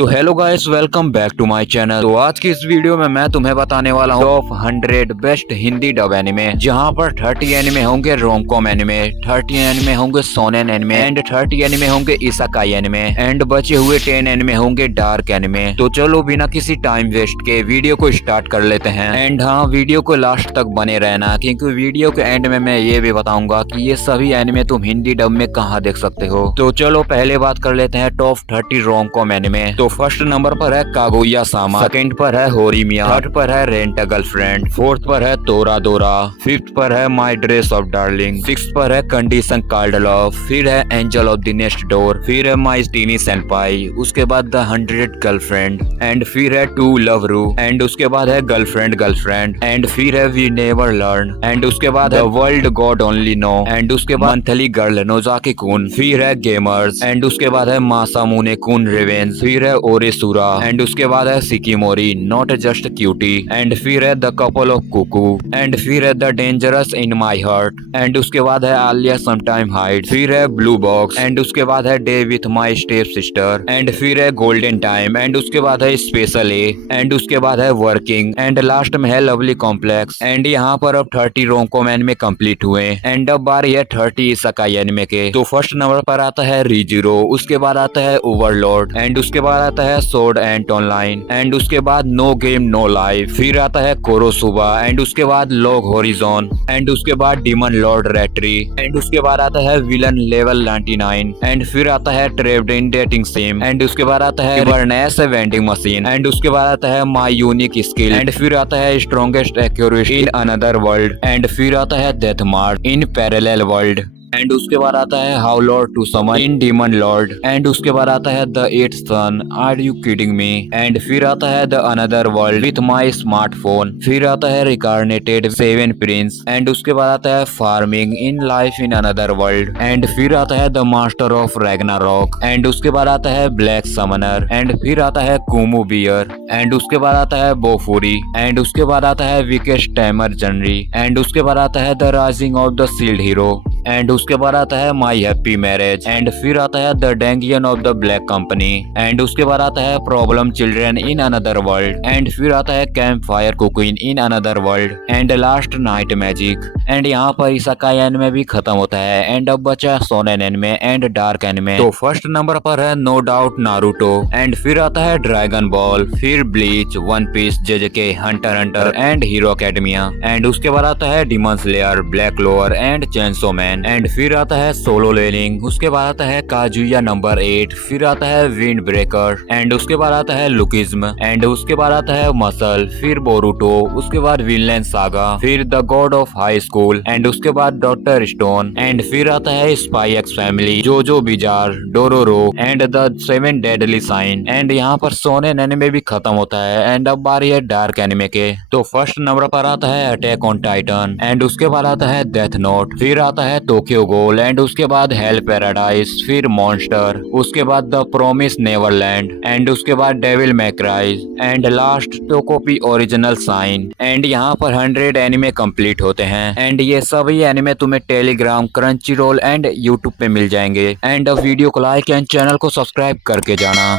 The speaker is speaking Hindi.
तो hello guys, welcome back to my channel. तो आज की इस वीडियो में मैं तुम्हें बताने वाला हूँ top 100 best Hindi dub anime, जहाँ पर 30 एनिमे होंगे रोमकॉम एनिमे, 30 एनिमे होंगे सोनेन एनिमे एंड 30 एनिमे होंगे इसाकाई एनिमे एंड बचे हुए 10 एनिमे होंगे डार्क एनिमे। तो चलो बिना किसी टाइम वेस्ट के वीडियो को स्टार्ट कर लेते हैं। एंड हाँ, वीडियो को लास्ट तक बने रहना, क्योंकि वीडियो के एंड में मैं ये भी बताऊंगा कि ये सभी एनिमे तुम हिंदी डब में कहाँ देख सकते हो। तो चलो पहले बात कर लेते हैं टॉप 30 रोमकॉम एनिमे। तो फर्स्ट नंबर पर है कागुया सामा, सेकंड पर है होरीमिया, थर्ड पर है रेंट अ गर्लफ्रेंड, फोर्थ पर है तोरा दोरा, फिफ्थ पर है my dress of darling, six पर है कंडीशन कॉल्ड लव, फिर है angel of the next door, फिर है माई टीनी सेनपाई, उसके बाद द 100 गर्लफ्रेंड एंड फिर है टू लव रू एंड उसके बाद है गर्लफ्रेंड गर्लफ्रेंड एंड फिर है वी नेवर लर्न एंड उसके बाद है world god only knows and उसके बाद मंथली गर्ल नोजाकी कुन, फिर है गेमर्स एंड उसके बाद है मासामुने कुन रिवेंज, फिर है ओरेसुरा एंड उसके बाद है सिकिमोरी नॉट जस्ट क्यूटी एंड फिर है the couple of cuckoo and फिर है the dangerous in my heart and उसके बाद है आलिया समटाइम हाइड, फिर है ब्लू बॉक्स एंड उसके बाद है day with my step sister and फिर है गोल्डन टाइम एंड उसके बाद है स्पेशल ए एंड उसके बाद है वर्किंग एंड लास्ट में है लवली कॉम्प्लेक्स। एंड यहाँ पर अब 30 रोमकॉम एनिमे कंप्लीट हुए एंड अब बारी है 30 इसाकाई एनिमे के। तो फर्स्ट नंबर पर आता है रीजीरो, उसके बाद आता है ओवरलॉर्ड एंड उसके बाद आता है सोर्ड एंड ऑनलाइन एंड उसके बाद नो गेम नो लाइफ, फिर आता है कोरोसुबा एंड उसके बाद लॉग होरिजोन एंड उसके बाद डिमन लॉर्ड रेट्री एंड उसके बाद आता है विलन लेवल 99 एंड फिर आता है trapped in dating SIM and उसके बाद आता है बर्नेस वेंडिंग मशीन एंड उसके बाद आता है माई यूनिक स्किल एंड फिर आता है strongest accuracy in another world and फिर आता है death march in parallel world and उसके बाद आता है how lord to summon in demon lord and उसके बाद आता है the eight son are you kidding me and फिर आता है the another world with my smartphone, फिर आता है रिकारनेटेड सेवन प्रिंस एंड उसके बाद आता है farming in life in another world and फिर आता है the master of Ragnarok and उसके बाद आता है ब्लैक समनर एंड फिर आता है कुमू बियर एंड उसके बाद आता है बोफूरी एंड उसके बाद आता है विकेश टैमर जनरी एंड उसके बाद आता है the rising of the shield hero and उसके बाद आता है माई हैप्पी मैरिज एंड फिर आता है the dungeon of the black company and उसके बाद आता है problem children in another world and फिर आता है camp fire cooking in another world and last night magic. And यहाँ पर इसाकाई एनिमे भी खत्म होता है एंड अब बचा shonen anime and dark anime. तो फर्स्ट नंबर पर है नो डाउट नारुतो एंड फिर आता है ड्रैगन बॉल, फिर Bleach, One Piece, JJK, Hunter Hunter and Hero Academia and उसके बाद आता है Demon Slayer, Black Clover and Chainsaw Man and फिर आता है सोलो लेनिंग, उसके बाद आता है काजुया नंबर 8, फिर आता है विंड ब्रेकर एंड उसके बाद आता है लुकिज्म एंड उसके बाद आता है मसल, फिर बोरुटो, उसके बाद विनलैंड सागा, फिर the god of high school and उसके बाद डॉक्टर स्टोन एंड फिर आता है spy x family, JoJo bizarre, Dororo and the 7 deadly sin and यहाँ पर सोनेन एनिमे भी खत्म होता है एंड अब बारी है डार्क एनिमे के। तो फर्स्ट नंबर पर आता है अटैक ऑन टाइटन एंड उसके बाद आता है डेथ नोट, फिर आता है टोक्यो गोल एंड उसके बाद हेल पैराडाइज, फिर मॉन्स्टर, उसके बाद द प्रोमिस नेवरलैंड एंड उसके बाद डेविल मैक्राइज एंड लास्ट टोकोपी ओरिजिनल साइन एंड यहाँ पर 100 एनिमे कंप्लीट होते हैं एंड ये सभी एनिमे तुम्हें Telegram, Crunchyroll and YouTube पे मिल जाएंगे एंड वीडियो को लाइक एंड चैनल को सब्सक्राइब करके जाना।